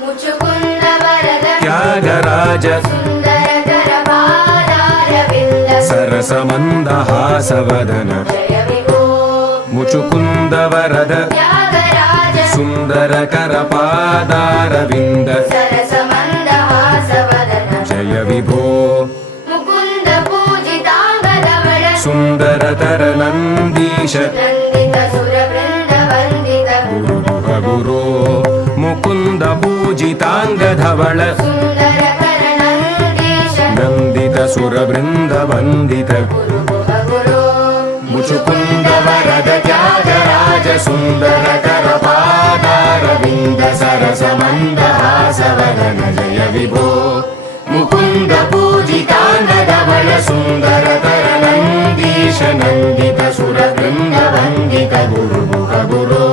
मुचुकुंद वरद त्यागराज सुंदरकर पादारविंद सरसमन्दहासवदन जय विभो मुचुकुंद वरद त्यागराज सुंदरकर पादारविंद सरसमन्दहासवदन जय विभो मुकुंद पूजितांगधवल सुंदरतर नंदीश नंदित सुरवृंद वंदित गुरुः गुरो मुकुंद पूजितांगधवल सुंदरकर नंदीश नंदित सुरवृंद वंदित गुरुः गुरो मुचुकुंद वरद त्यागराज सुंदरकर पादारविंद सरसमन्दहासवदन जय विभो मुकुंद पूजितांगधवल सुंदरतर नंदीश नंदित सुरवृंद वंदित गुरुः गुरो